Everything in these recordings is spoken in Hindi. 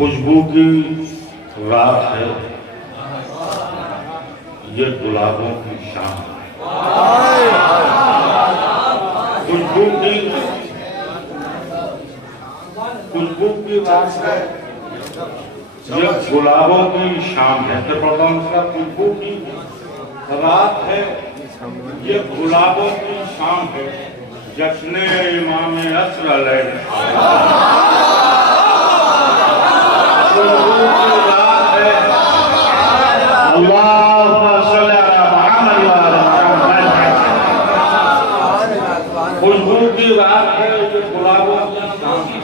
खुशबू की रात है, ये गुलाबों की शाम है। खुशबू की रात है, ये गुलाबों की शाम है। तो खुशबू की रात है, ये गुलाबों की शाम है। जश्ने इमाम असर खुशबू की रात है, ये गुलाबों की शाम है।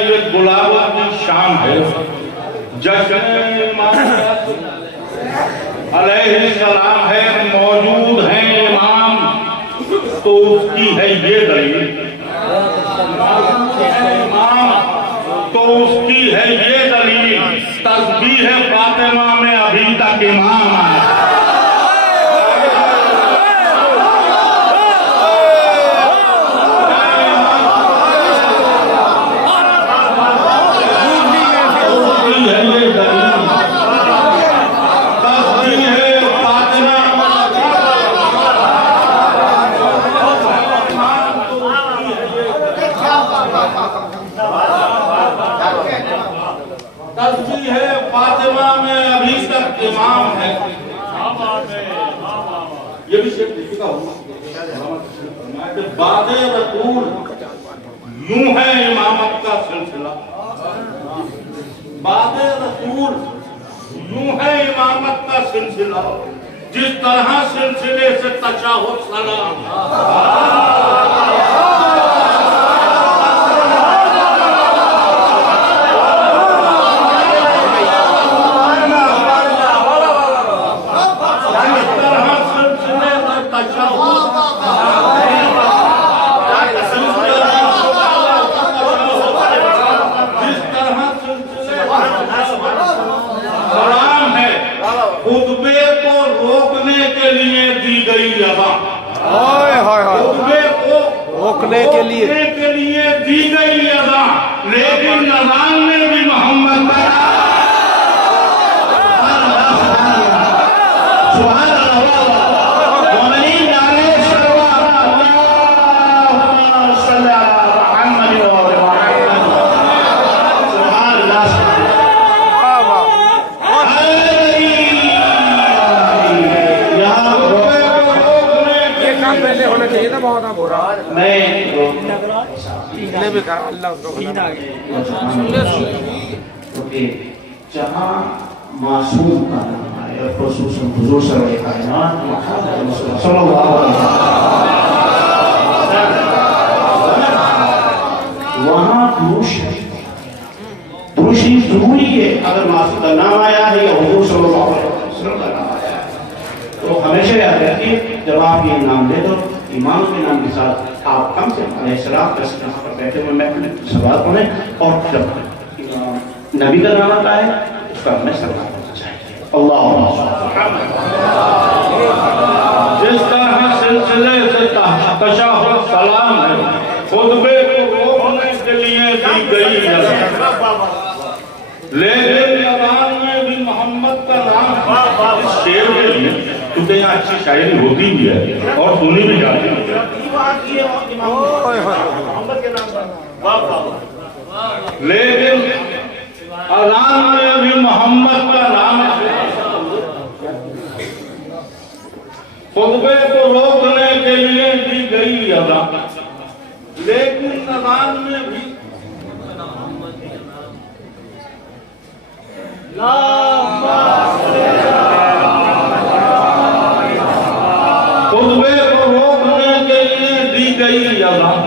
ये गुलाबों की शाम है। जश्न अलैहिस्सलाम है, मौजूद है इमाम तो उसकी है ये दलील। इमाम तो उसकी है ये दलील। तस्बीह है फातिमा में अभी तक इमाम है। तस्बीह है फातिमा में अभी तक इमाम है। ये भी शेख लिखा होगा। बादे रसूल यूं है इमामत का सिलसिला। बादे रसूल यूं है इमामत का सिलसिला, जिस तरह सिलसिले से तशाहुद सलाम। खुतबे को रोकने के लिए दी गई अज़ान। खुतबे को रोकने के लिए दी गई अज़ान, लेकिन अज़ान में भी मोहम्मद जहाँ मासूम का नाम है और खुसूसन हुजूर सल्लल्लाहु अलैहि वसल्लम वहाँ दुरूशी जरूरी है। अगर मासूम का नाम आया है या हुजूर सल्लल्लाहु अलैहि वसल्लम का नाम आया है तो हमेशा याद रखिए, जब आप ये नाम ले दो इमाम के नाम के साथ आप कम से कम अलैहिस्सलाम पर बैठे हुए मैं सवाल पढ़े और जब नबी का नाम आता है उसका हमें सलाम करना चाहिए। अल्लाह जिस तरह सिलसिले से तशाहुद सलाम है, खुतबे को रोकने के लिए दी गई है, लेकिन अज़ान में भी मोहम्मद का नाम इस शेर के लिए, क्योंकि यहाँ अच्छी शायरी होती भी है और सुनी भी जाती है। लेकिन अज़ान में भी मोहम्मद का नाम, खुतबे को रोकने के लिए दी गई अज़ान, लेकिन अज़ान में भी खुतबे को रोकने के लिए दी गई अज़ान,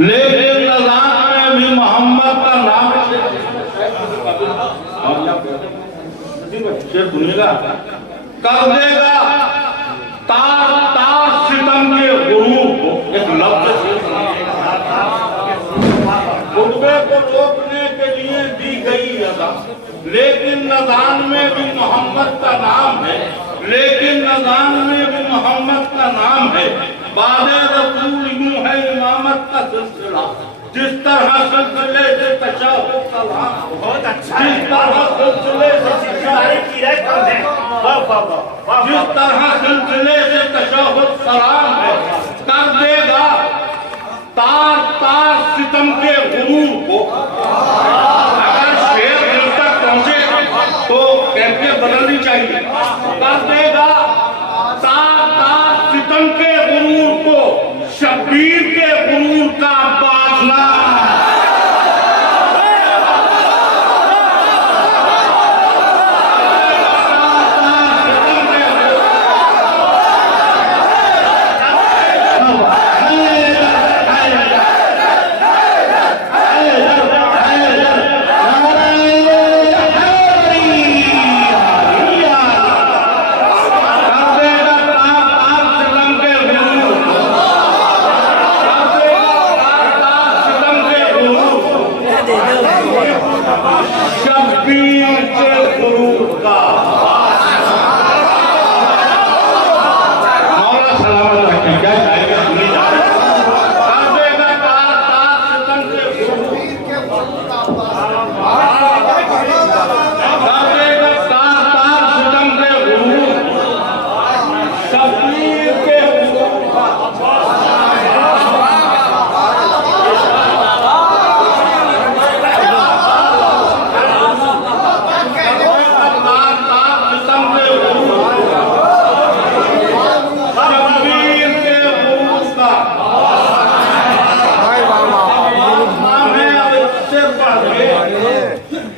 लेकिन अज़ान में भी मोहम्मद का नाम सुनिएगा कर देगा तार तार सितम के गुरूर को। एक लफ्ज़ खुतबे को रोकने के लिए दी गई अज़ान, लेकिन अज़ान में भी मोहम्मद का नाम है, लेकिन अज़ान में भी मोहम्मद का नाम है। बादे रसूल यूं है इमामत का सिलसिला जिस तरह सिलसिले से तशव्वुक़ सलाम, बहुत अच्छा जिस तरह सिलसिले से जिस तरह सिलसिले से तशव्वुक़ सलाम है, कर देगा तार तार सितम के गुरूर को। अगर शेर दिल तक पहुंचे तो कैफियत बदलनी चाहिए। कर देगा तार तार सितम के गुरूर को, शब्बीर के गुरूर का बाजना। शब्बीर के गुरूर का मौला सलामत रखे। क्या जाएगा सुनी जाए। कर देगा तार तार सितम के गुरूर, कर देगा तार तार सितम के गुरूर, शब्बीर के गुरूर का।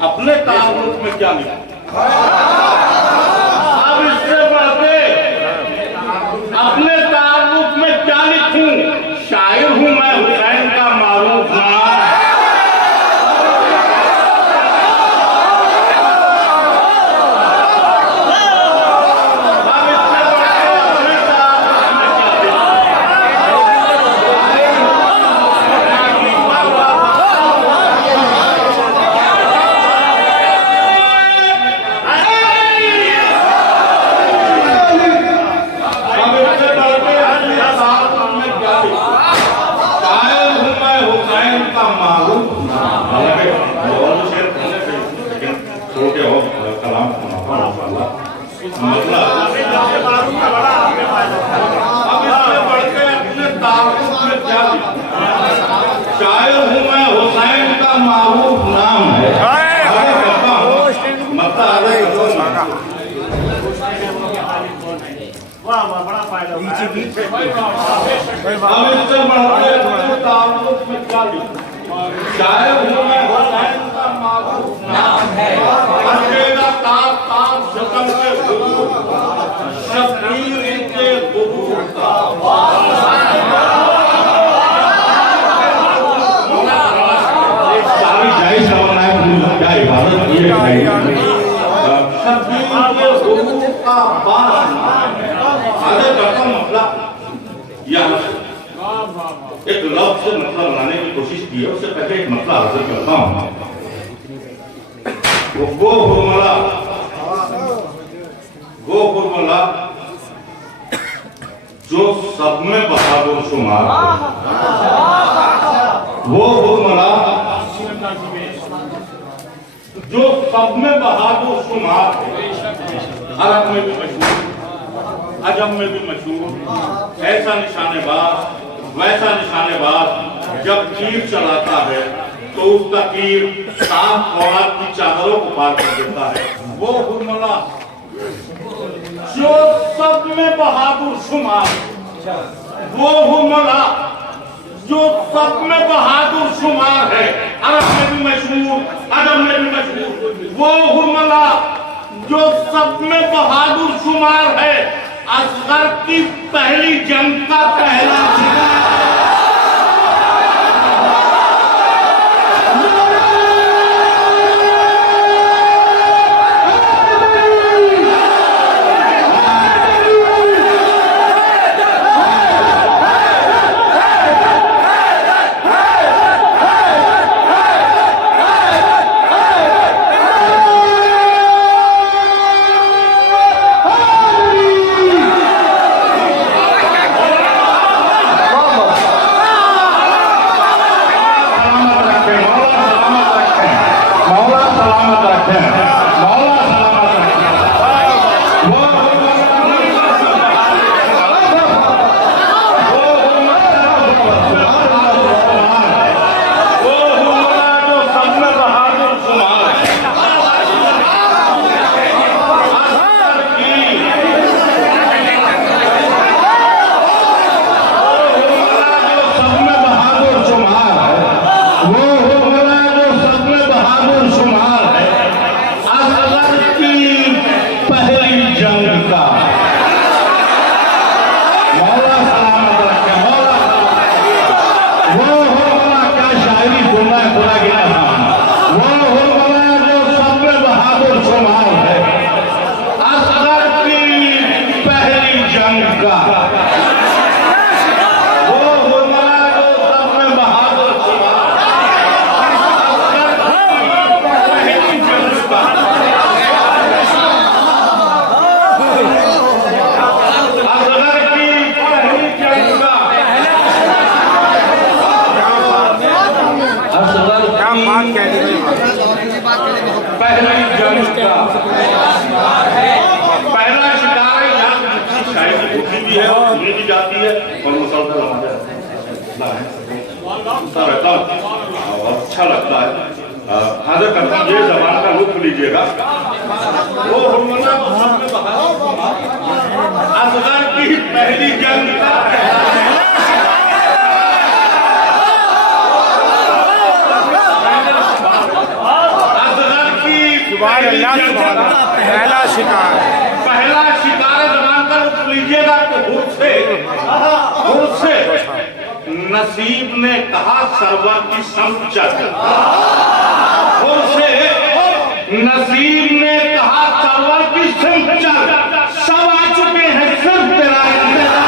अपने ताल्लुक में क्या लिखा? अब इससे बढ़ते अपने ताल्लुक में क्या लिखूं? शायर हूं मैं हुसैन का मारूफ नाम। शायर हूँ मैं हुसैन का मारूफ नाम है। बड़ा फायदा अब इससे बढ़ते ताल्लुक में क्या लिखूं? शायर हूँ मैं हुसैन का मारूफ नाम है। कर देगा तार तार सितम के गुरूर, शब्बीर के गुरूर का। क्या इबादत की है शब्बीर के गुरूर का बाजना। आगे बढ़ता मसला यह एक लफ्ज से मतलब बनाने की कोशिश की है। उससे पहले एक मसला हासिल करता हूँ। वो फॉर्मूला जो सब में बहादुर शुमार, वो फॉर्मूला जो सब में बहादुर शुमार है। अरब में भी मशहूर, अजम में भी मशहूर। ऐसा निशानेबाज वैसा निशानेबाज जब तीर चलाता है तो उसका तीर 7 औरत की चादरों को पार कर देता है। वो फॉर्मूला जो सब में बहादुर शुमार, वो फॉर्मूला जो सब में बहादुर शुमार है। अरब में भी मशहूर, अजम में भी मशहूर। वो फॉर्मूला जो सब में बहादुर शुमार है। असगर की पहली जंग का पहला शिकार। है खुदा की कसम, वो हुर्मला जो सब में बहादुर शुमार है, असगर की पहली जंग का। वो हुर्मला जो सब में बहादुर शुमार है, असगर की पहली जंग का। असगर की पहली जंग का। असगर क्या बात कह दी पहली जंग का पहला शिकार है। यहाँ शायद होती भी है और सुनी भी जाती है और मुसलसल हमारे रहता है, अच्छा लगता है। हाजिर करता हूँ, ये जबान का लुत्फ लीजिएगा। वो हुर्मला असगर की पहली जंग का पहला शिकार, पहला शिकार जबान का लुत्फ लीजिएगा। तो खुद से नसीब ने कहा सरवर की समझ, खुद से नसीब ने कहा सरवर की समझ, सब आ चुके हैं सिर्फ तेरा इंतजार।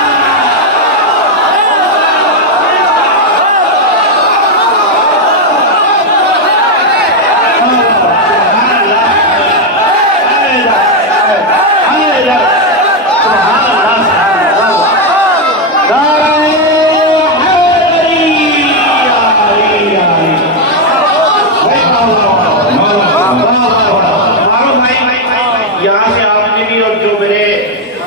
यहाँ से आपने भी और जो मेरे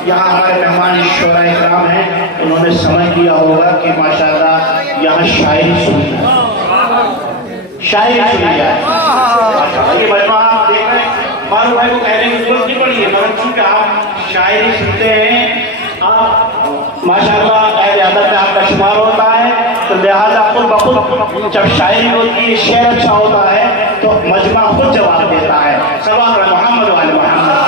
यहाँ हमारे मेहमान शोरा इकराम हैं उन्होंने समझ लिया होगा कि माशाल्लाह यहाँ शायरी सुनी है, शायरी सुनी है। माशाल्लाह ये मजमा आप देख रहे हैं, मारू भाई को कहने की जरूरत नहीं पड़ी है, मगर चूंकि आप शायरी सुनते हैं, आप माशाल्लाह अहले अदब में आपका शुमार होता है, तो लिहाजा खुद बखुद जब शायरी होती है, शेर अच्छा होता है तो मजमा खुद जवाब देता है। सवाल मोहम्मद वाले मोहम्मद।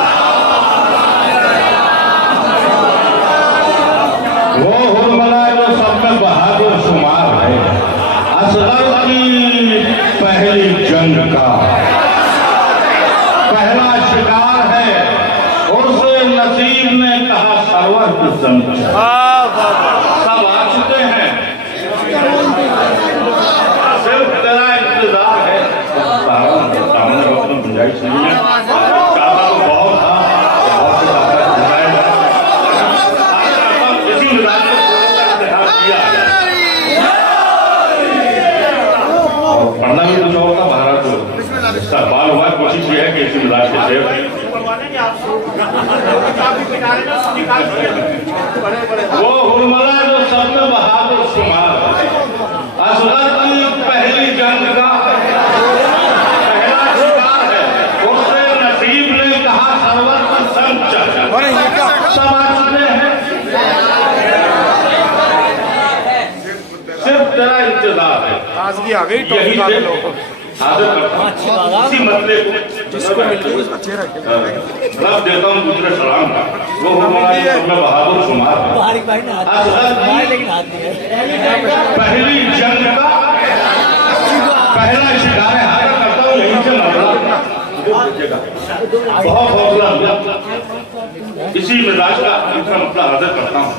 वो हुर्मला जो सब में बहादुर शुमार है, असगर की पहली जंग का पहला शिकार है, उसे नसीब ने कहा सरवर की समझ। सब आ चुके हैं सिर्फ तेरा इंतजार है। सामने वक्त में गुंजाइश नहीं है, काबा तो बहुत था, बहुत से काबा गुंजाइश है। इसी मिजाज को इतिहास किया और पढ़ना भी कुछ और था। महाराज को इसका बाल हुआ, कोशिश ये है कि इसी मिजाज के शेर वो हुर्मला जो सब में बहादुर शुमार है, असगर की पहली जंग का पहला शिकार है, उससे नसीब ने कहा सरवर पर समझ। सब आ चुके हैं सिर्फ तेरा इंतजार है। ताजगी आ गई तो यही से हाजिर करता हूँ इसी मसले को जिसको मिले उसका चेहरा रब देता हूँ दूसरे सलाम का। वो हमारे सब में बहादुर शुमार है, पहली जंग का पहला शिकार है। हाजिर करता हूँ यहीं से मसला बहुत हौसला हुआ, इसी मिजाज का दूसरा मसला हाजिर करता हूँ।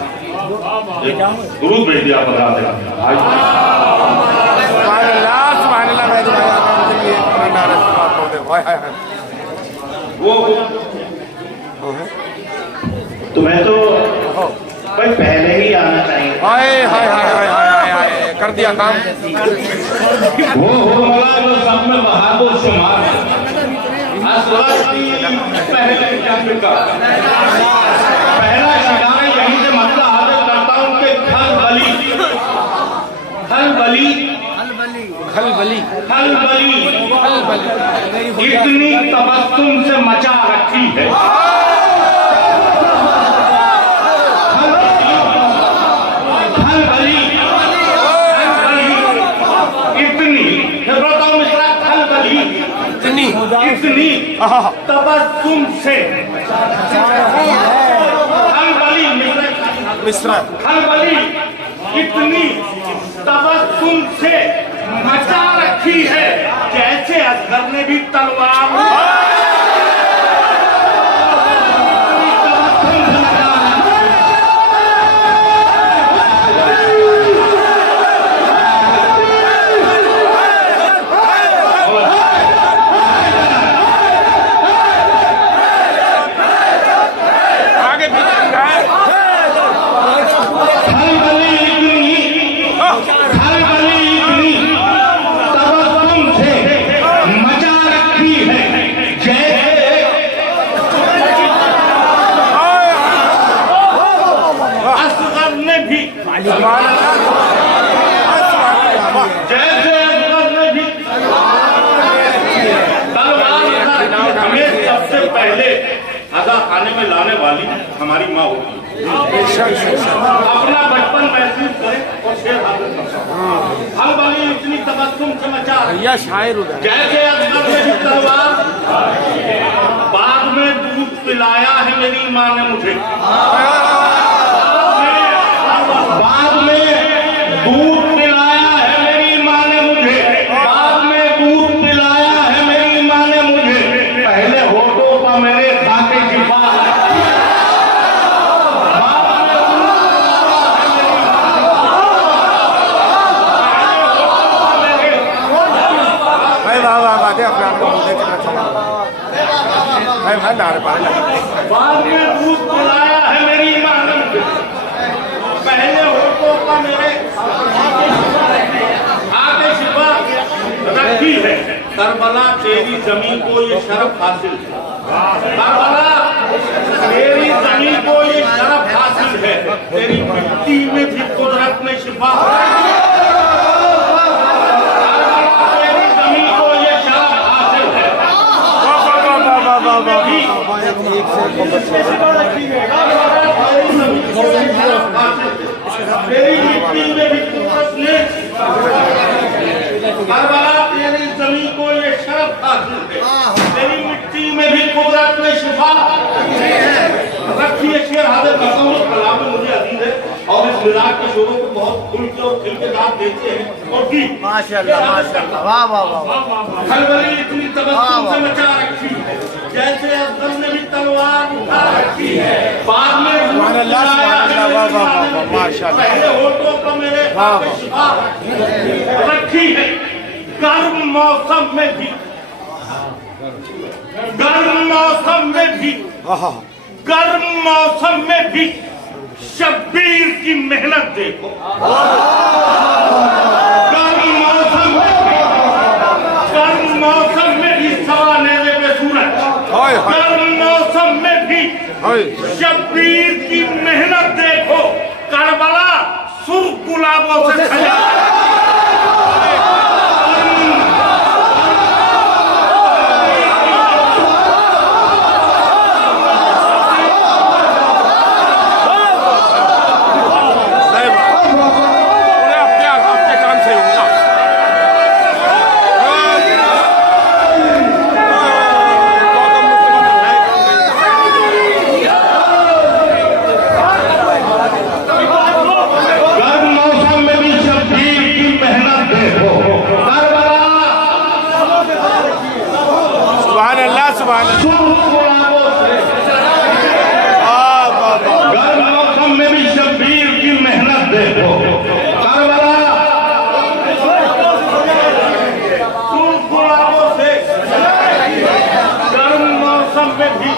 दुरूद भेज दिया बता वो तुम्हें तो भाई पहले ही आना चाहिए। हाय हाय हाय हाय हाय हाय कर दिया काम। वो हुर्मला जो सब में बहादुर शुमार है, असगर की पहली जंग का पहला शिकार है। यहीं से मसला हाजिर करता हूँ कि खलबली इतनी तबस्सुम से मचा रखी है। खलबली इतनी बताओ मिश्रा, खलबली इतनी तबस्सुम से खलबली मिश्रा खलबली इतनी तबस्सुम से मचा रखी है जैसे असगर ने भी तलवार आगे पीछे है हर गली इतनी तबस्सुम से मचा रखी है जैसे असगर ने भी जैसे असगर ने भी तलवार उठा रखी है। हमें सबसे पहले अदा खाने में लाने वाली हमारी माँ होती है। अपना बचपन महसूस करें और शेर हाजिर करें। हल वाली इतनी तबस्सुम से मचा भैया शायर उधर जैसे असगर ने भी तलवार बाद में दूध पिलाया है मेरी माँ ने मुझे। बाद में दूध पिलाया है मेरी माँ ने मुझे। बाद में दूध पिलाया है मेरी माँ ने मुझे। पहले होठों का मेरे खाके शिफा भाई वाह वाह वाह दे अपने आप को बोलने चलना चाहिए भाई भाई नारे पारे लगे बाद में दूध पिलाया है मेरी माँ ने मुझे। पहले होठों का मेरे आगे शिफा रखी है। करबला तेरी जमीन को ये शरफ हासिल है। करबला तेरी जमीन को ये शरफ हासिल है। तेरी मिट्टी में भी कुदरत ने शिफा तेरी जमीन को ये शरफ हासिल है। तेरी मिट्टी में भी कुदरत ने करबला तेरी जमीन को ये शरफ हासिल है। तेरी मिट्टी में भी कुदरत ने शिफा रखी है। शेर हाजिर करता हूँ। कलाम में मुझे अजीज है और इस मिलाद के शोरों को बहुत खुल के और खिल के दाद देते हैं और की माशाल्लाह माशाल्लाह वाह वाह वाह खलबली इतनी तबस्सुम से मचा रखी है जैसे असगर ने भी तलवार उठा रखी है। बाद में दूध पिलाया है मेरी माँ ने मुझे। पहले होठों पर मेरे आगे शिफा रखी है। गर्म मौसम में भी गर्म मौसम में भी गर्म मौसम में भी शब्बीर की मेहनत देखो। गर्म मौसम में भी सवा नेज़े पे सूरज। गर्म मौसम में भी शब्बीर की मेहनत देखो। करबला सुर्ख गुलाबों से सजा गर्म मौसम में भी शब्बीर की मेहनत देखो। करबला सुर्ख गुलाबों से गर्म मौसम में भी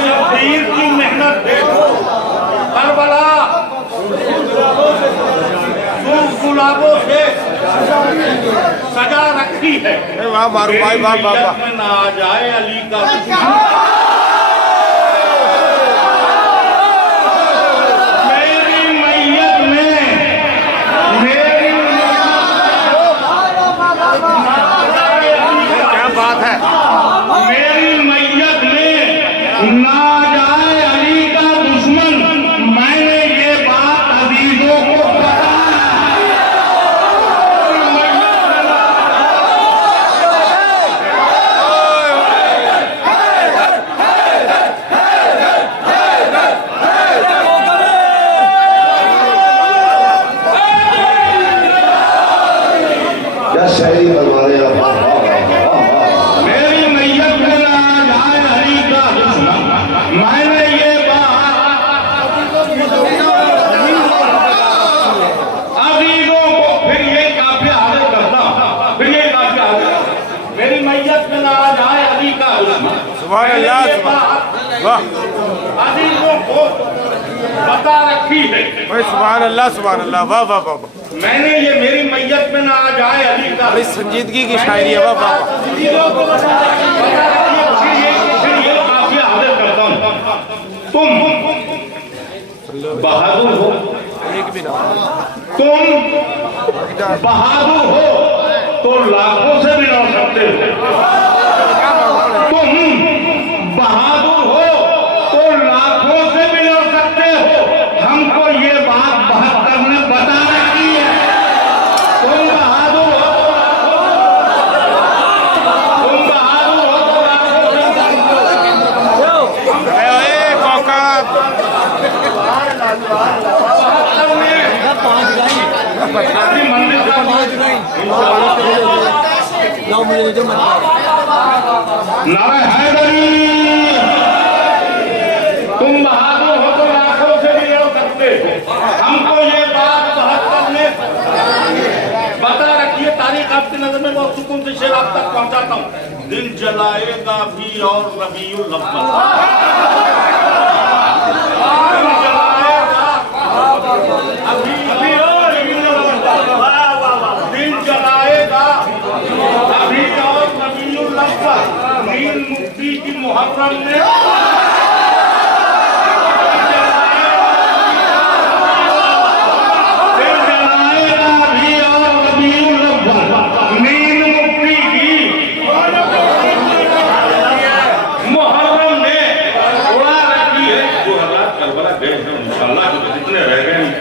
शब्बीर की मेहनत देखो। करबला सुर्ख गुलाबों से सजा रखी है। वाह मारू भाई वाह वाह वाह में ना आ जाए अली का बात है मेरी मैयत में ना जाए अली का दुश्मन। मैंने ये बात अजीजों को सुभान अल्लाह, वाह अजीजों को बता रखी है। भाई सुभान अल्लाह, वाह वाह वाह। मैंने ये मेरी मैयत में ना आ जाए अली का, बड़ी संजीदगी की शायरी है, वाह वाह वाह। तुम बहादुर हो, एक भी ना, तुम बहादुर हो तो लाखों से भी लड़ सकते हो। तुम बहादुर हो तो लाखों से भी लड़ सकते हो। हमको ये बात 72 ने बता रखी है। तुम बहादुर हो, तुम बहादुर हो तो लाखों से भी लड़ सकते हो। एक औकात मंदिर का नारा हैदरी, तुम बहादुर हो तो लाखों से भी लड़ सकते हो। हमको ये बात 72 ने बता रखी है। तारीख आपकी नजर में बहुत सुकून से शेर आप तक पहुंचाता हूँ। दिल जलाएगा भी और रबीउल अव्वल, दिल जलाएगा अभी और दिल जलाएगा अभी और रबीउल अव्वल। मीर मुफ्ती की मुहर्रम में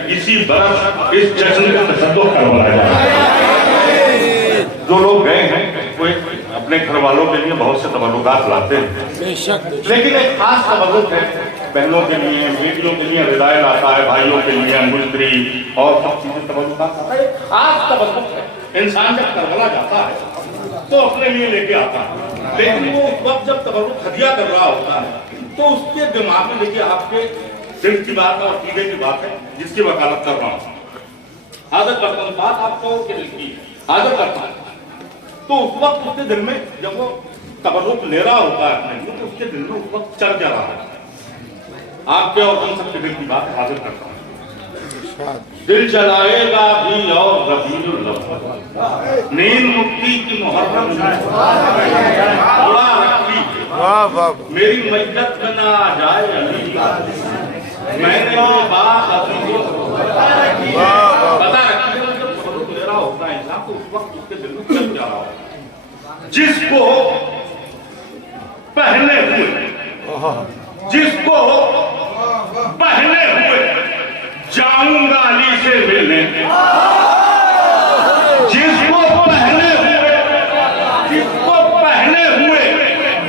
इसी बरस इस जश्न का तसद्दुक़ करवाया जाए। जो लोग गए हैं वो अपने घर वालों के लिए बहुत से तबर्रुकात लाते हैं, लेकिन एक खास तबर्रुक है बहनों के लिए, बेटियों के लिए रिदायत आता है, भाइयों के लिए अंगुत्री और सब चीजें तबर्रुकात आता है। खास तबर्रुक है। इंसान जब करबला जाता है तो अपने लिए लेके आता है, लेकिन वो उस वक्त जब तबर्रुक हदिया कर रहा होता है तो उसके दिमाग में देखिए आपके दिल की बात और कीड़े की बात है जिसकी वकालत कर रहा हूं। आदत करता हूं, बात आपको के दिल की आदत करता हूं। तो उस वक्त उसके दिल में जब वो तबर्रुक ले रहा होता है अपने लिए, तो उसके दिल में उस वक्त चढ़ जा रहा है। आपके और हम सबके दिल की बात हाजिर करता हूं। दिल जलाएगा भी और रबीउल अव्वल, नींद मुक्ति की मुहर्रम वाह वाह। मेरी मज्जत में ना आ जाए अली, मैंने ये बात अभी बता रखी है। जब तबर्रुक ले रहा होता है इंसान तो उस वक्त उसके दिल में चल जा रहा होता है। जिसको पहले हुए, जिसको पहले हुए जाऊंगा अली से मिलने, जिसको पहले हुए, जिसको पहले हुए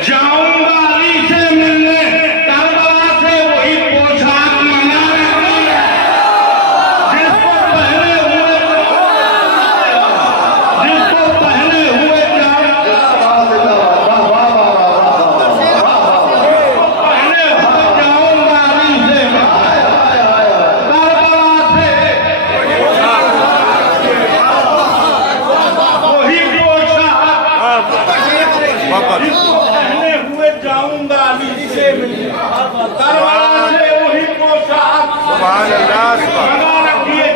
जाऊंगा अली से मिलने, करबला से वही पोशाक मंगा रखी है। जिसको पहले हुए, जिसको पहले हुए जाऊंगा अली से पहले हुए जाऊंगा अली से करबला से वही पोशाक मंगा रखी है।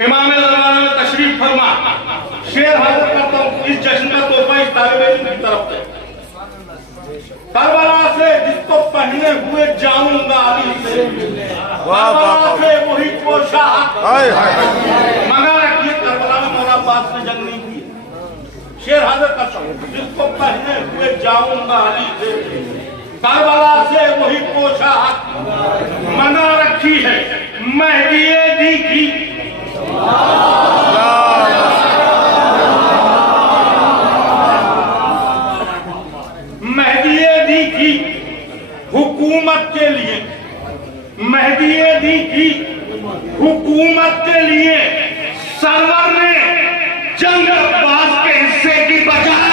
इमाम ज़माना में तशरीफ फरमा, शेर हाजिर करता हूँ। इस जश्न का तोहफा इस तालिब इल्म की तरफ से, करबला से जिसको पहले हुए जाऊंगा अली से, करबला से वही पोशाक मंगा रखी है। करबला में मौला अब्बास ने जंग नहीं की। शेर हाजिर करता हूं, जिसको पहने हुए जाऊंगा अली से, करबला से वही पोशाक मंगा रखी है। मेहदीए दी की मेहदीए दी की हुकूमत के लिए, मेहदीए दी की हुकूमत के लिए सरवर ने जंग अब्बास के हिस्से की बचाया।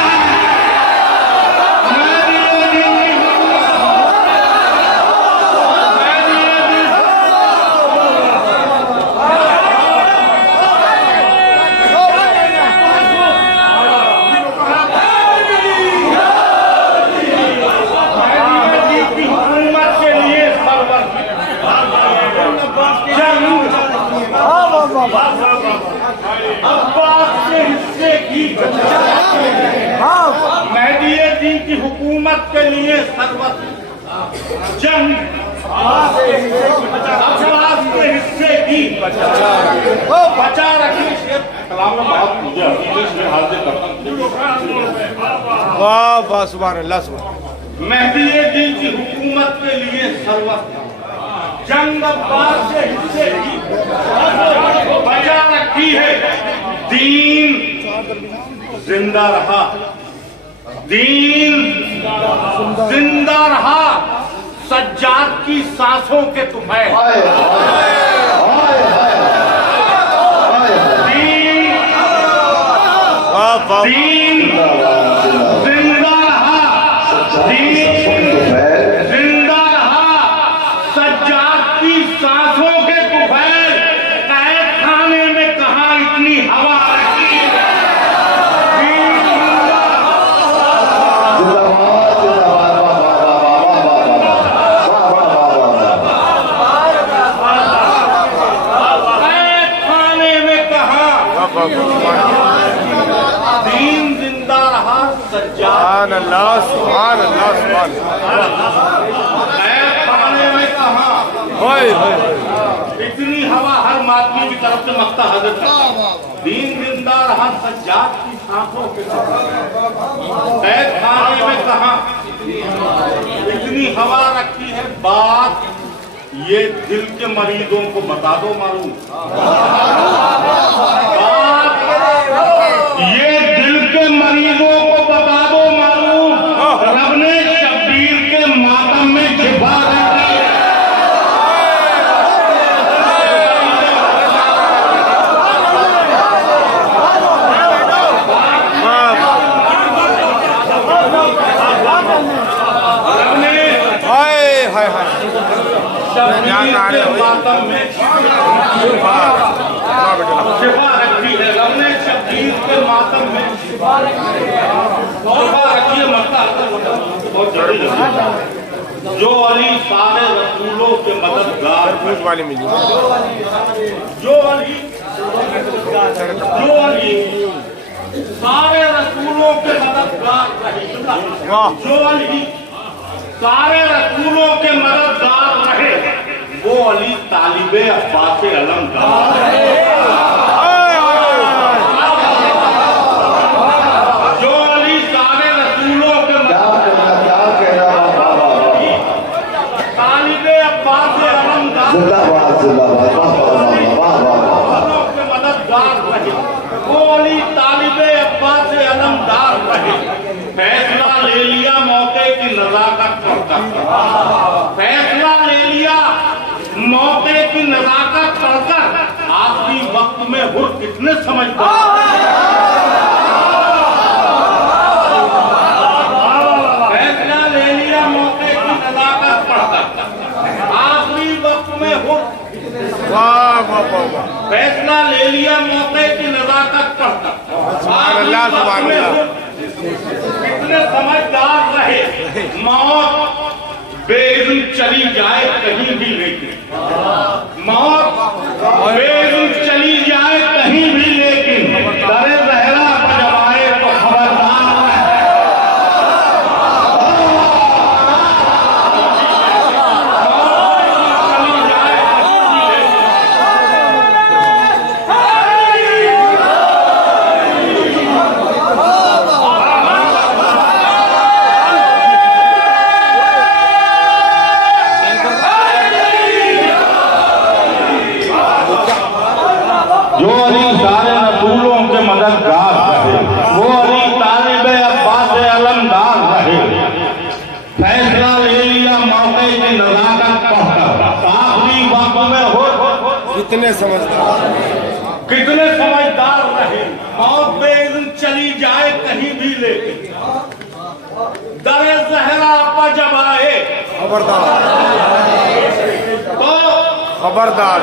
अब्बास के हिस्से की मेहदी दीन की हुकूमत के लिए सर्वत्र जंग अब्बास के हिस्से की बचा रखी। कलाम में बहुत मुझे इसमें हाजिर करता हूं। वाह वाह सुभान अल्लाह सुभान। मेहदी दीन की हुकूमत के लिए सर्वत्र जंग अब्बास के हिस्से की बचा रखी है। दीन जिंदा रहा, दीन जिंदा रहा, सज्जाद की सांसों के तुफैल। दीन जिंदा रहा, दीन जिंदा रहा, सज्जाद की सांसों के तुफैल। कैद खाने में कहा इतनी हवा रखी है। कैद खाने में कहा दीन जिंदा रहा, सज्जाद सुभान अल्लाह सुभान। कैद खाने में कहा इतनी हवा हर मातमी की तरफ से मक्ता हजर करता। दीन जिंदा रहा, सज्जाद की सांसों के कैद खाने में कहा इतनी हवा रखी है। बात ये दिल के मरीजों को बता दो मालूम, बात ये दिल के मरीजों को बता दो मालूम। रब ने शब्बीर के मातम में शिफा रखी है। मातम में शिफा रखी है। रब ने शब्बीर के मातम में शिफा रखी है। बहुत जल्दी जो अली सारे रसूलों के मददगार, जो अली सारे रसूलों के मददगार रहे, जो अली सारे रसूलों के मददगार रहे, वो अली तालिबे अब्बास अलमदार। जो अली सारे रसूलों के तालिबे अब्बास अलमदार के मददगार रहे, वो अली तालिबे अब्बास अलमदार रहे। फैसला ले लिया मौके की नजाकत पढ़कर, फैसला ले लिया मौके की नजाकत पढ़कर। आखिरी वक्त में हुर कितने समझदार, फैसला ले लिया मौके की नजाकत पढ़कर। आखिरी वक्त में हुर फैसला ले लिया मौके की नजाकत पढ़कर। कितने समझदार रहे। मौत बेइज्जत चली जाए कहीं भी लेकिन, मौत बेइज्जत चली जाए कहीं भी लेकिन, दरे जहरा पर जब आए तो खबरदार मददगार रहे, वो अली तालिबे अब्बास अलमदार रहे। फैसला ले लिया मौके की नजाकत पढ़कर। आखिरी वक्त में हो कितने समझदार रहे। मौत बेइज्जत चली जाए कहीं भी लेकिन, दरे जहरा पर जब आए खबरदार, तो खबरदार,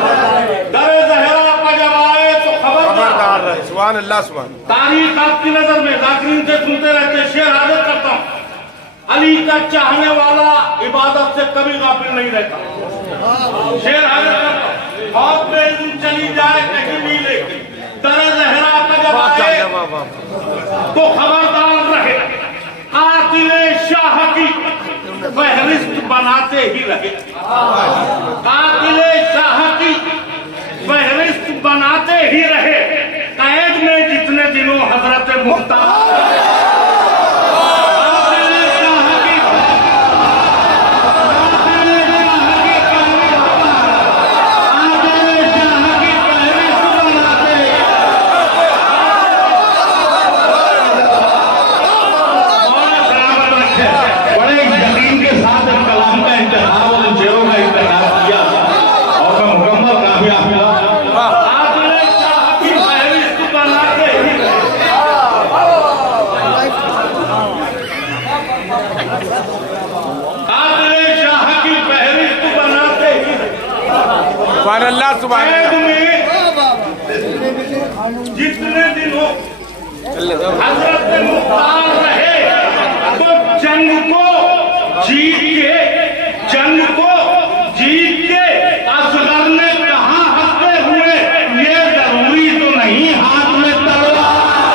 दरे जहरा पर जब आए तो खबरदार रहे। सुभान अल्लाह सुभान। तारीख आपकी नजर में जाकिरीन से सुनते रहते, शेर हाजिर करता हूँ। अली का चाहने वाला इबादत से कभी गाफिल नहीं रहता। शेर हाजिर करता हूँ। मौत में चली जाए कहीं भी, लेकिन दर लहरा का जब आए तो खबरदार रहे, कातिले शाह की फहरिस्त बनाते ही रहे, कातिले शाह की फहरिस्त बनाते ही रहे। कैद में जितने दिनों हजरत मुख्तार जितने दिनों हजरत मुख्तार रहे तो जंग को जीत के असगर ने कहां हंसते हुए, ये जरूरी तो नहीं हाथ में तलवार,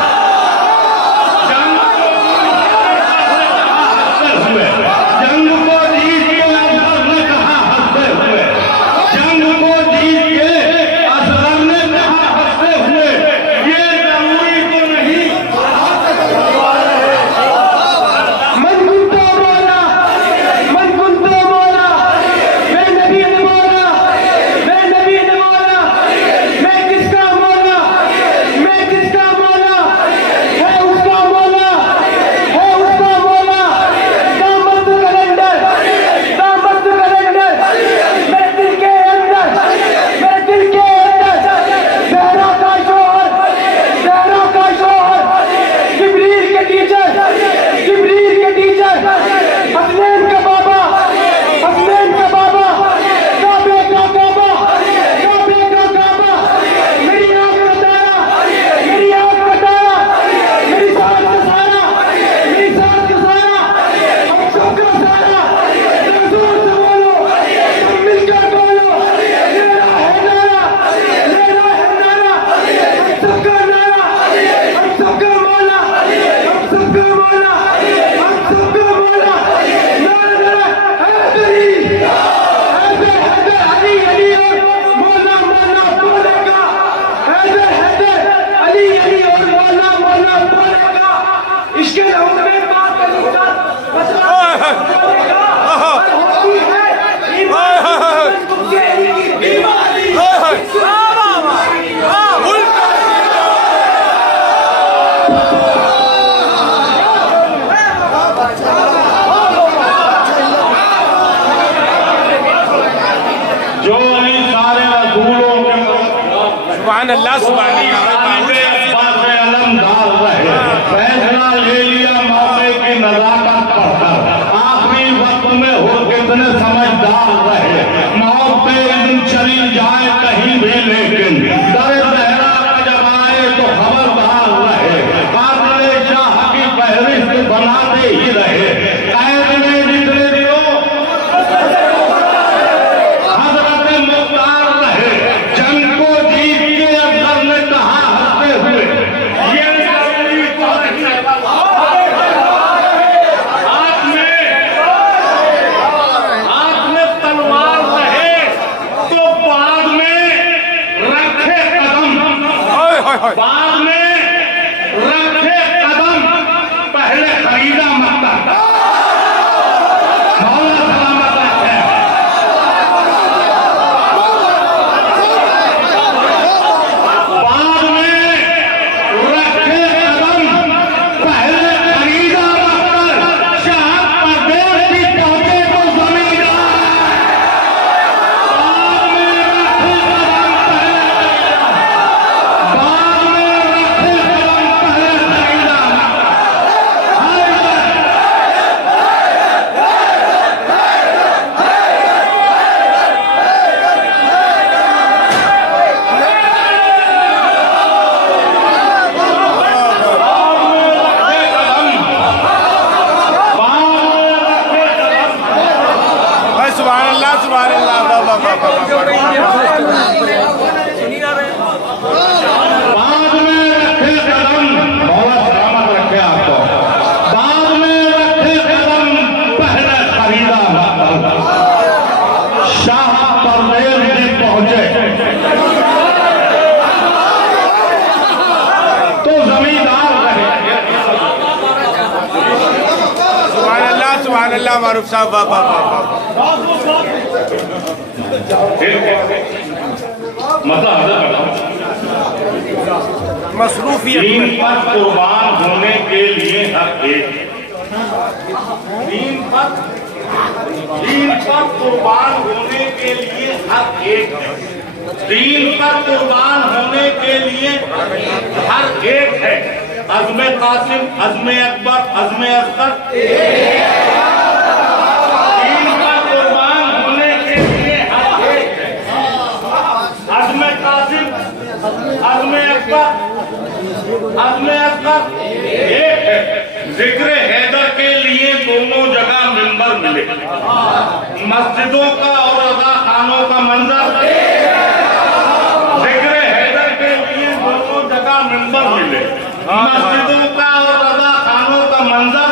जंग को जीत के असगर ने कहां हंसते हुए, जंग को जीत के असगर ने कहां हंसते हुए, ये जरूरी तो नहीं। अल्लाह अलमदार रहे, फैसला ले लिया मौके की नजाकत पढ़कर, आखिरी वक्त में हो कितने समझदार रहे, मौत पे दिन चली जाए कहीं भी, लेकिन दर लहरा का जब आए तो खबरदार रहे, कातिले शाह की फहरिस्त बनाते ही रहे। कैद में जितने दिनों हजरत मुख्तार रहे, जंग को जीत के अफसर ने कहा हंसते हुए, ये जरूरी तो नहीं। हाथ में तलवार रहे तो बाद में रखे कदम, बाद में रखे कदम, पहले खरीदा मक्का। मौला सलामत रखे। बाद में रखे कदम, पहले खरीदा मक्का। शाह परदेश की पहुंचे तो जमींदार। बाद में रखे अल्लाह मारूफ साहब, वाह वाह वाह वाह। मसरूफियत दीन पर कुर्बान होने के लिए हर एक, दीन पर कुर्बान होने के लिए हर एक, दीन पर कुर्बान होने के लिए हर एक है। अज़्म कासिम, अज़्म अकबर, अज़्म असगर, दीन पर कुर्बान होने के लिए हर एक है। अज़्म कासिम, अज़्म अकबर, अज़्म असगर एक है। जिक्र हैदर के लिए दोनों जगह मिंबर मिले, मस्जिदों का और अज़ा खानों का मंजर, जिक्र हैदर के लिए दोनों जगह मिंबर मिले, मस्जिदों का और अज़ा खानों का मंजर,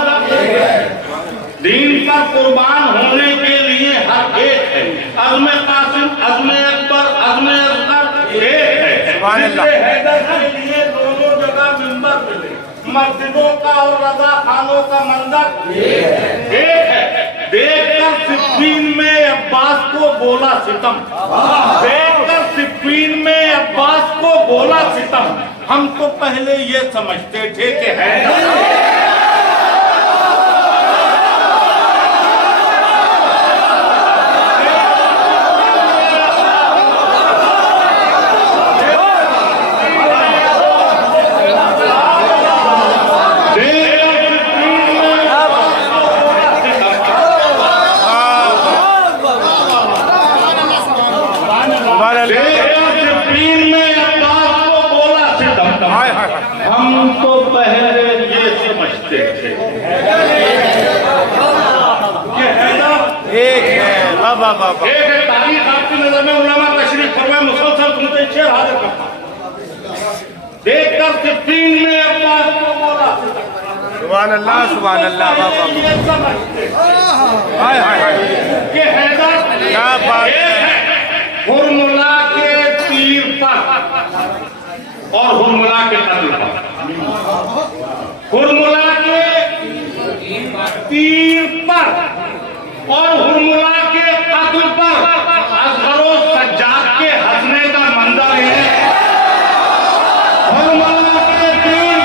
दीन पर कुर्बान होने के लिए हर एक है। अज़्म कासिम, अज़्म अकबर, अज़्म असगर एक है। जिक्र हैदर के लिए दोनों जगह मिंबर मिले, मस्जिदों का और रज़ा खानों का मंजर एक है। देखकर सिफ़ीन में अब्बास को बोला सितम, देखकर सिफ़ीन में अब्बास को बोला सितम। हम तो पहले ये समझते थे कि है हम तो पहले ये समझते थे कि हैदर एक है। वाह वाह वाह वाह। एक है। तारीख आपकी नजर में उलमा तशरीफ फरमाए, मुसलसल तुमसे शेर हाजिर करता, देखकर सिफ़ीन में अब्बास को बोला सुभान अल्लाह, सुभान अल्लाह, वाह वाह। ये समझते हाय हाय हाय, कि हैदर क्या बात है। हुरमुला के तीर पर और हुरमुला के कत्ल पर, हुरमुला के तीर पर और हुरमुला के कत्ल पर असगरो सज्जाद के हंसने का मंजर है। हुरमुला के तीर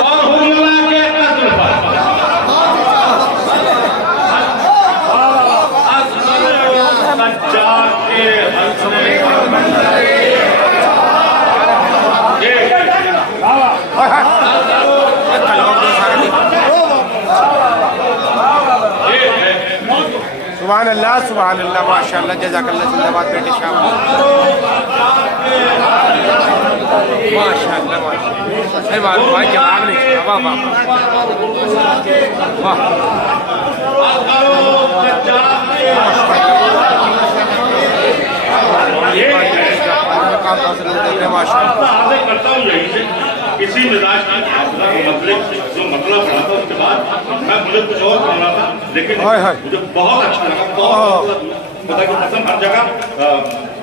और हुरमुला के कत्ल पर सज्जाद के हंसने का मंजर सुभान अल्लाह, सुभान अल्लाह, माशाअल्लाह, जज़ाकल्लाह, जिंदाबाद बेटे शाह, माशाअल्लाह माशाअल्लाह। सही मालूम भाई, जवाब नहीं। वाह वाह वाह। आगे करता हूँ यही से इसी मिजाज की मतलब जो मतलब पढ़ा था उसके बाद मुझे कुछ और पढ़ना था, लेकिन मुझे बहुत अच्छा लगा। बहुत पता कि कसम हर जगह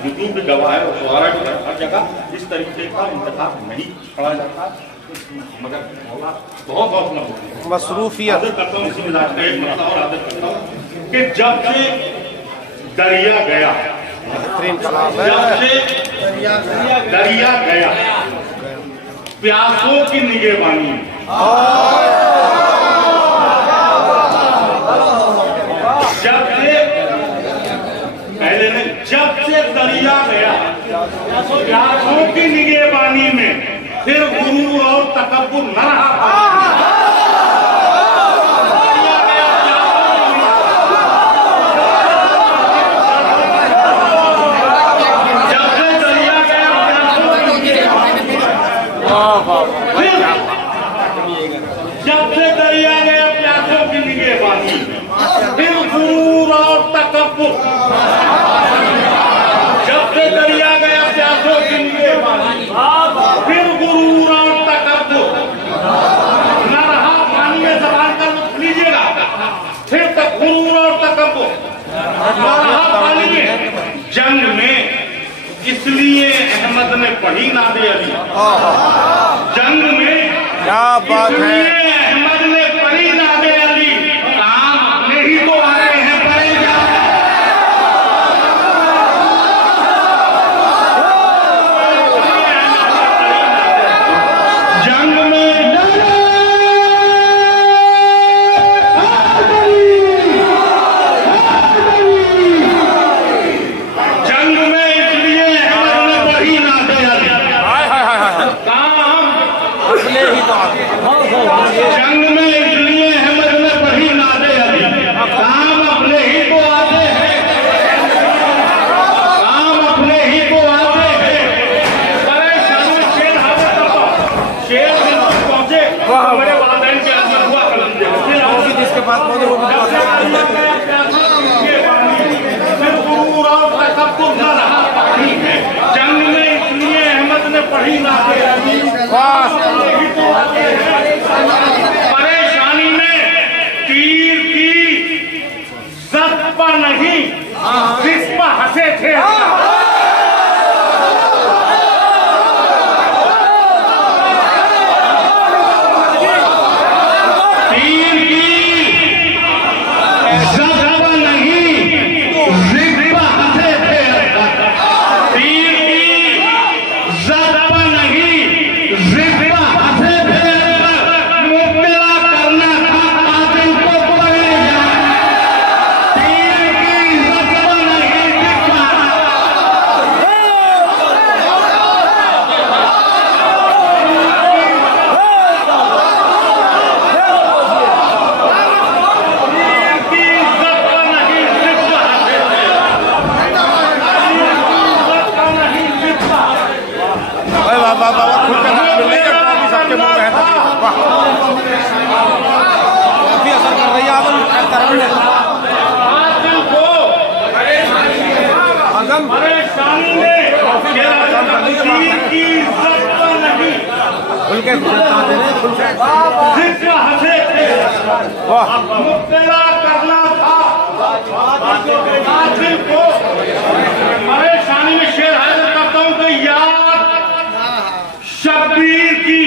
यूट्यूब भी गवाह है और सवारा भी है, हर जगह इस तरीके का इंतखाब नहीं पढ़ा जाता, मगर बहुत हौसला होती है। मसरूफियत करता हूँ इसी मिजाज का एक मतलब और आदत करता हूँ कि जब से दरिया गया, बेहतरीन कलाम है। जब से दरिया गया प्यासों की निगहबानी, जब से पहले ने जब से दरिया गया प्यासों की निगहबानी में फिर गुरूर और तकब्बुर न रहा। जब से दरिया गया प्यासों की निगहबानी फिर गुरूर और तकब्बुर, जब से दरिया गया प्यासों की निगहबानी फिर गुरूर और तकब्बुर, जंग में इसलिए अहमद ने पढ़ी नादे अली, जंग में क्या बात है। इसलिए अहमद ने पढ़ी नादे अली, काम अपने ही तो आ रहे हैं पढ़ेगा। जंग में जंग में इसलिए अहमद ने पढ़ी नादे अली, काम अपने ही को आते हैं, काम अपने ही को आते हैं। परेशानी शेर हाजिर करता, शेर पहुंचे बड़े वालदैन के अंदर हुआ कलम दे, जिसके पास पहुंचे वो भी जंग में इसलिए अहमद ने पढ़ी नादे अली, परेशानी में तीर की जद पर नहीं जिस पर हंसे थे। तीर की जद पर नहीं जिस पर हंसे थे, तीर की जद पर नहीं जिस पर हंसे थे, मुब्तला करना था कातिल को पड़ेगा। तीर की जद पर नहीं जिस पर बाबा खुद का नाम मिलने का ट्रॉफी सबके मुंह में है। काफी असर कर रही है आजम परेशानी में की इज्जत नहीं खुल के जिसका हंसे थे, मुब्तला करना था कातिल को। परेशानी में शेर हाजिर करता हूं कि याद शब्बीर की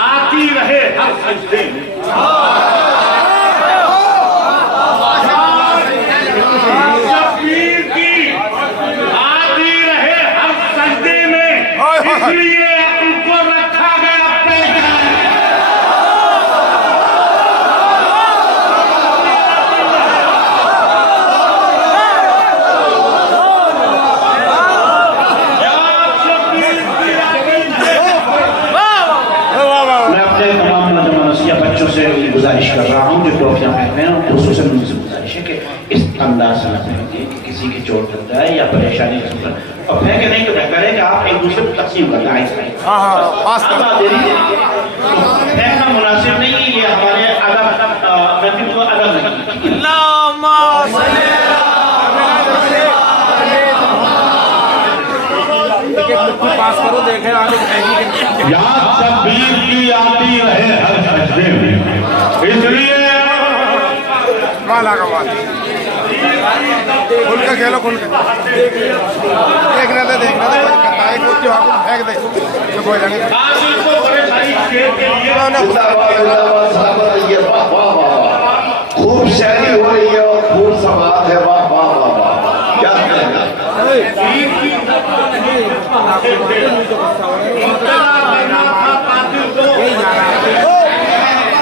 आती रहे हर सजदे में, शब्बीर की आती रहे हर सजदे में, इसलिए उनको रखा गया पैसा। बच्चों से गुजारिश कर रहा हूँ जो टॉफियाँ पहनते हैं, खुसूसन उनसे गुजारिश है कि इस अंदाज से न फेंकें कि किसी की चोट लग जाए या परेशानी हो जाए, और फेंके नहीं तो बेहतर है कि आप एक दूसरे को तकसीम कर दें। फेंकना मुनासिब नहीं है, ये हमारे अदब व्यक्तित्व अदब नहीं। पास करो देखें आगे याद शब्बीर की आती रहे हर सजदे में, इसलिए माला का माल खुल के खेलो, खुल के देखना था एक कुछ फेंक दे चुप हो जाएंगे। खूब शायरी हो रही है और खूब समाज है। वाह वाह वाह वाह, क्या कहना।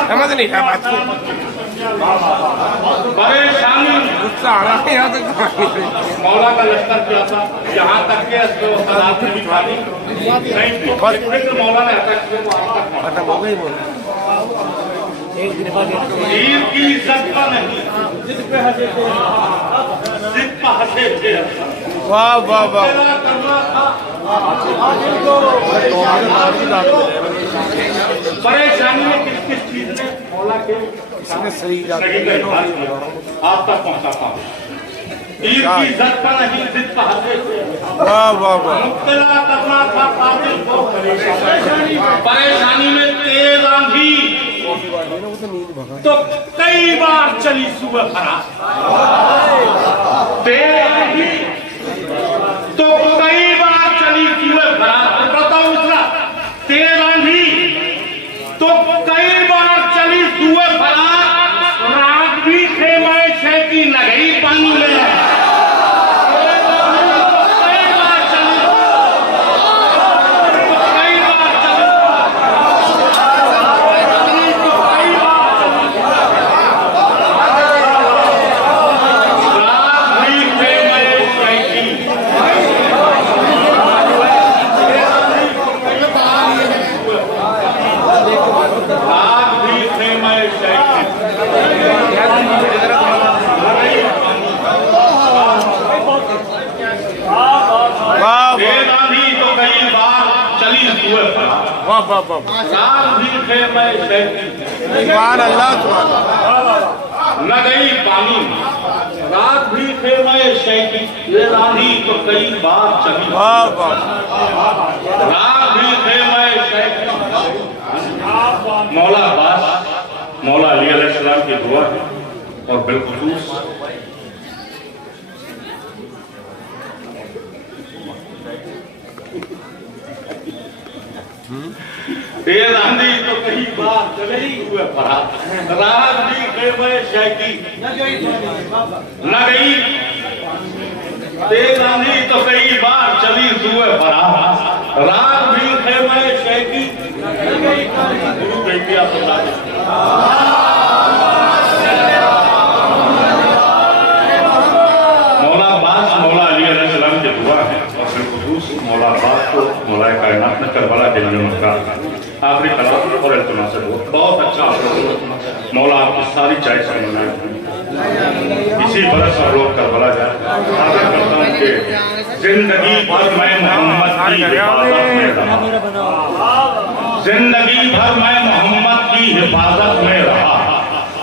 समझ नहीं है बात को, परेशानी गुस्सा आ रहा है यहाँ तक। मौला का लश्कर क्या था, यहाँ तक के सलाद में भी खा दी नहीं, मौला ने अटैक किया तो आज तक खत्म हो गई। बोल ईद की इज्जत का नहीं जिद पे हंसे थे। वाह वाह वाह, परेशानी में किस किस चीज ने मौला के सही आप तक पहुंचाता हूँ। ईद की इज्जत का नहीं जिद का हंसे थे। वाह वाह वाह, मुब्तला करना था कातिल को। परेशानी में तेज आंधी तो कई बार चली सुबह खराब, तेज आंधी तो कई बार चली सूए फरात। बताओ मिश्रा, तेज आंधी तो कई बार चली सूए फरात, रात भी खेमे छे की नगई पानी में। वाह वाह वाह, सुभान अल्लाह, न गई पानी रात भी थे मैं शैकी, ये रानी तो कई बार चली। वाह वाह, रात भी थे मैं शैकी। मौला अब्बास, मौला अली अलैहिस्सलाम की दुआ है और बिलखुसूस तेज आंधी तो कई बार चली हुए फरात, रात भी खेमे शैकी न गई। तेज आंधी तो कई बार चली हुए फरात, रात भी खेमे शैकी न गई। गुरु बेटिया मौला अब्बास, मौला अली अलैहिस्सलाम की दुआ है और बिलखुसूस मौला अब्बास को मौला कायनात ने करबला के लिए मुस्कुरा आखिरी कलाम और इल्तिमास है। बहुत अच्छा आप मौला आपकी सारी चॉइस बनाए, इसी बरस सब लोग करबला जाए। आदर करता हूँ कि जिंदगी भर मैं मोहम्मद की हिफाजत में रहा, जिंदगी भर मैं मोहम्मद की हिफाजत में रहा।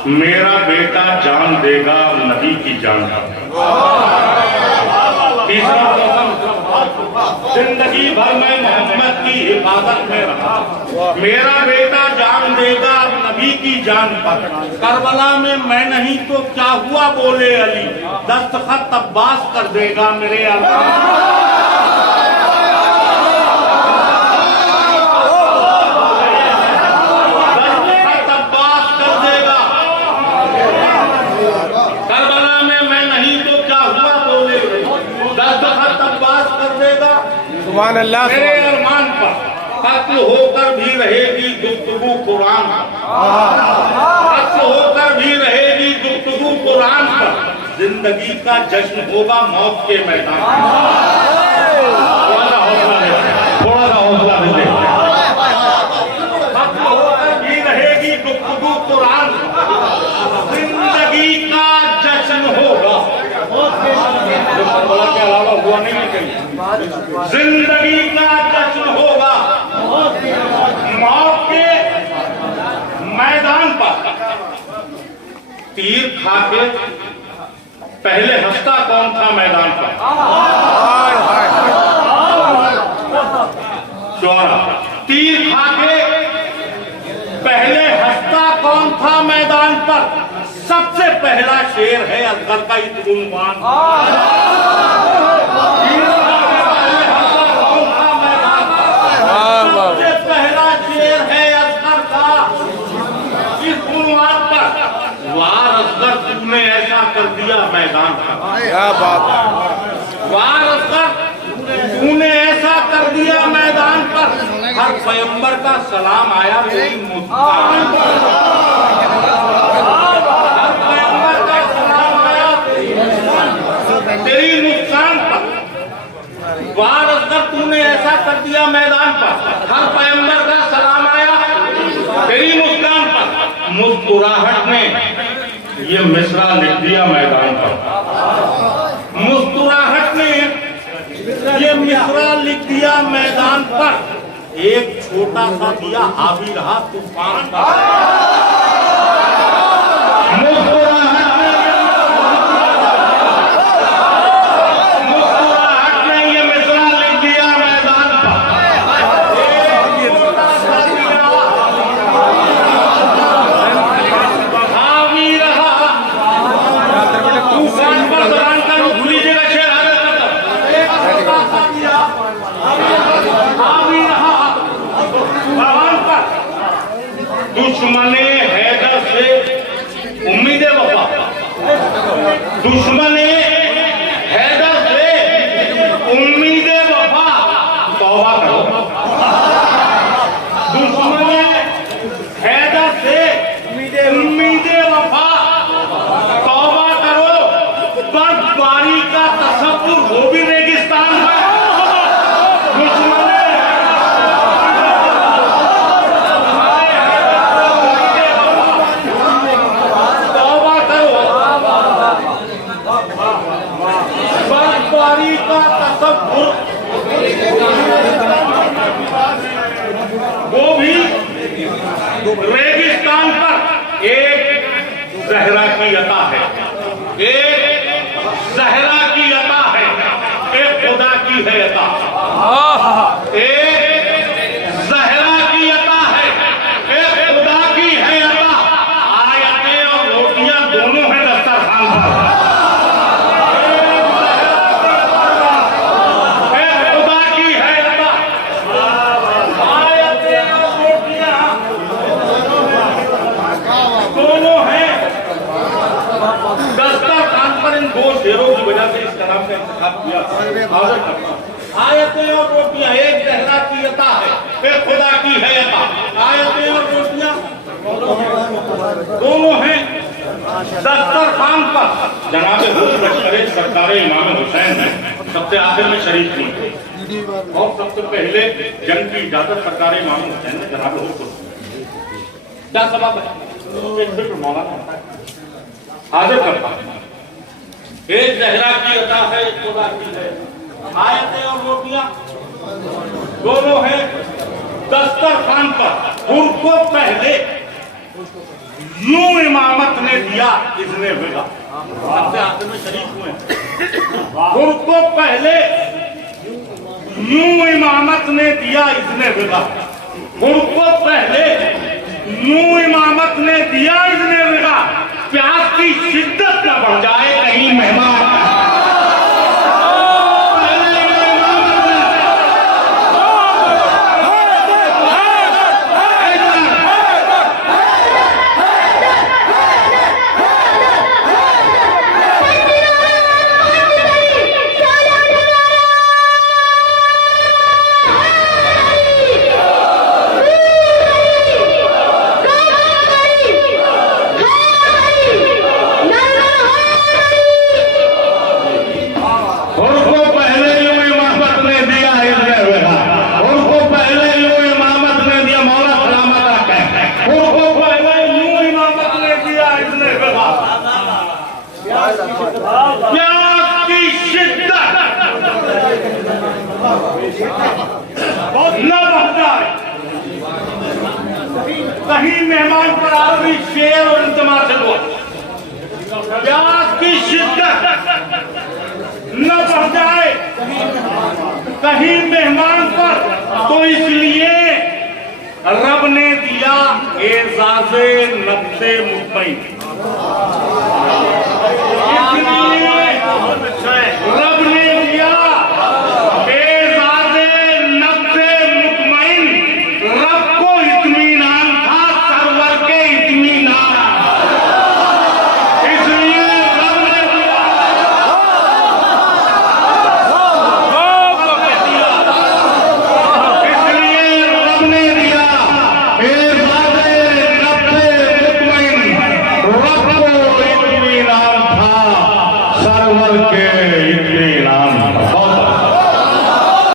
मेरा बेटा जान देगा नबी की जान का। तीसरा जिंदगी भर मैं मोहम्मद की हिफाजत में रहा, मेरा बेटा जान देगा नबी की जान पर। करबला में मैं नहीं तो क्या हुआ बोले अली, दस्तखत अब्बास कर देगा मेरे दस्तखत अब्बास कर देगा। करबला में मैं नहीं तो क्या हुआ बोले, दस्तखत अब्बास कर देगा सुभान अल्लाह। मेरे अरमान पर कत्ल होकर भी रहेगी गुफ्तगू कुरान, कत्ल होकर भी रहेगी गुफ्तगू कुरान पर। जिंदगी का जश्न होगा मौत के मैदान। थोड़ा सा हौसला दे, थोड़ा सा हौसला दे। कत्ल होकर भी रहेगी गुफ्तगू कुरान, जिंदगी का जश्न होगा। के अलावा हुआ नहीं कहीं। जिंदगी का जश्न होगा मौत के मैदान पर। तीर खा के पहले हंसता कौन था मैदान पर? चौरा। तीर खा के पहले हंसता कौन था मैदान पर? सबसे पहला शेर है असगर का इत्मीनान। सबसे पहला शेर है असगर का इत्मीनान पर। वार असगर तूने ऐसा कर दिया मैदान का। क्या बात है। वार असगर तूने ऐसा कर दिया मैदान पर। हर पैगंबर का सलाम आया तेरी मुस्कान पर। तेरी मुस्कान पर। वार असगर तूने ऐसा कर दिया मैदान पर। हर पैगंबर का सलाम आया तेरी मुस्कान पर। मुस्कुराहट ने ये मिसरा लिख दिया मैदान पर। मुस्कुराहट ने ये मिसरा लिख दिया मैदान पर। एक छोटा सा दिया हावी रहा तूफान का। दुश्मन हैदर से उम्मीद वफा, दुश्मन हैदर से उम्मीद वफा, तौबा करो। दुश्मन हैदर से उम्मीद वफा, तौबा करो। बर्फबारी का तसव्वुर वो भी रेगिस्तान है। दुश्मन तौबा करो। बर्फबारी का तसव्वुर वो भी रेगिस्तान पर एक जहरा की अता है, एक जहरा की अता है, एक खुदा की है अता, एक जहरा की अता है, एक खुदा की है अता। आयतें और रोटियां दोनों हैं दस्तरखान पर। एक खुदा की है अता, आयतें और रोटियां दोनों हैं दस्तरखान पर। इन दो शेरों की वजह से इस कलाम का इंतखाब किया। आयतें और रोटियां, एक जहरा की अता है, एक खुदा की है अता। आयतें और रोटियां दोनों हैं दस्तरखान पर। जनाब लश्कर सरकार इमाम हुसैन है सबसे आखिर में शरीक हुए और सबसे पहले जंग की इजाजत सरकार इमाम हुसैन ने जनाब को। क्या सबब है? एक फिक्र मौलाना हाजिर करता है। एक जहरा की अता है, एक खुदा की है। आयतें और रोटियां दोनों हैं दस्तरखान पर। उनको पहले यूं इमामत ने दिया इज़्ने विदा, सबसे आखिर में शरीक हुए। उनको पहले यूं इमामत ने दिया इज़्ने विदा, उनको पहले यूं इमामत ने दिया इज़्ने विदा। प्यास की शिद्दत न बढ़ जाए कहीं मेहमान। कहीं मेहमान पर आखिरी शेर और इंतमा से दो। प्यास की शिद्दत न बढ़ जाए कहीं मेहमान पर, तो इसलिए रब ने दिया एजाज़े नफ्से मुतमईन।